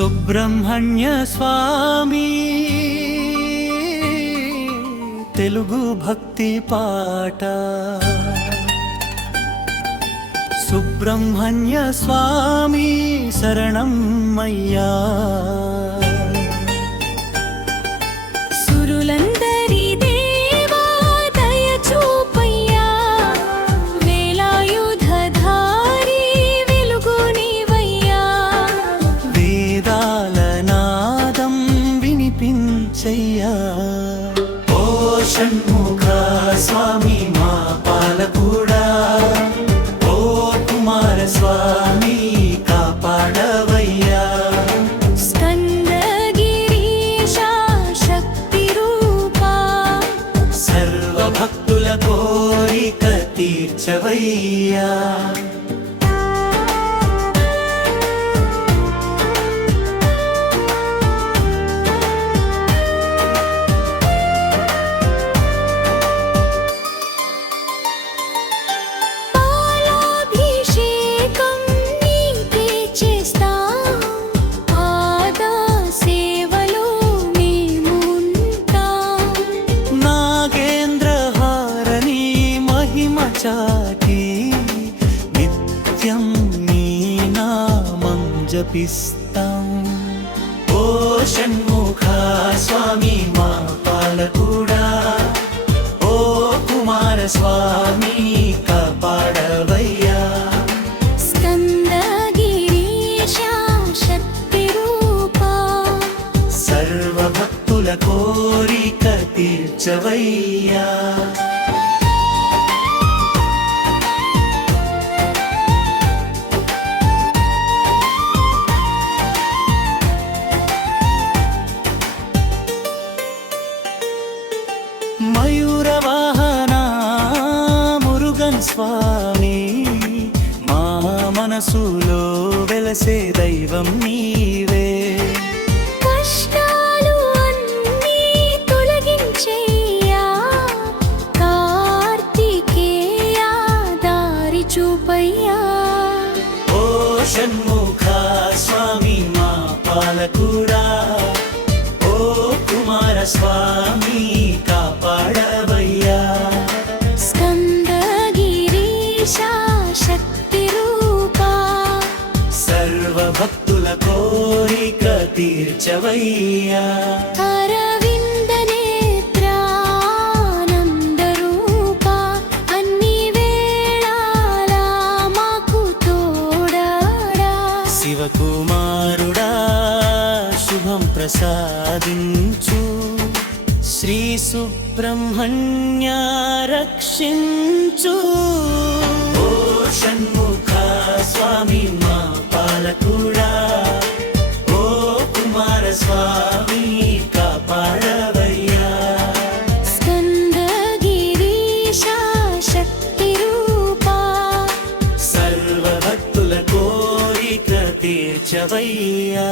సుబ్రహ్మణ్య స్వామి తెలుగు భక్తి పాట. సుబ్రహ్మణ్య స్వామి శరణం అయ్యా. సురులందరి దేవా దయ చూపయ్యా, వేలాయుధధారి వెలుగు నీవయ్యా. వేదాల నాదం వినిపించయ్యా. ఓ షణ్ముఖ స్వామి మా పాలకుడా, ఓ కుమార స్వామి కాపాడవయ్యా. స్కందగిరీశ శక్తి రూపా, సర్వ భక్తుల కోరిక తీర్చవయ్యా. చాటి నిత్యం నీ నామం జపిస్తాం. ఓ షణ్ముఖ స్వామి మా పాలకుడా, ఓ కుమార స్వామి కాపాడవయ్యా. స్కందగిరీశ శక్తి రూపా, సర్వ భక్తుల కోరిక తీర్చవయ్యా. మయూరవాహనా మురుగన్ స్వామి మా మనసులో వెలసే దైవం నీవే. కష్టాలు అన్నీ తొలగించేయ్యా, కార్తికేయ దారి చూపయ్యా. ఓ షణ్ముఖ స్వామి మా పాలకుడా, ఓ కుమార స్వామి కాపాడవయ్యా. స్కందగిరీశ శక్తి రూపా, సర్వ భక్తుల కోరిక తీర్చవయ్యా. అరవింద నేత్రానంద రూపా, అన్ని వేళలా మాకు తోడాడా. శివకుమారుడా శుభం ప్రసాదించు, శ్రీ సుబ్రహ్మణ్య రక్షించు. ఓ షణ్ముఖ స్వామి మా పాలకుడా, ఓ కుమార స్వామి కాపాడవయ్యా. స్కందగిరీశ శక్తి రూపా, సర్వ భక్తుల కోరిక తీర్చవయ్యా.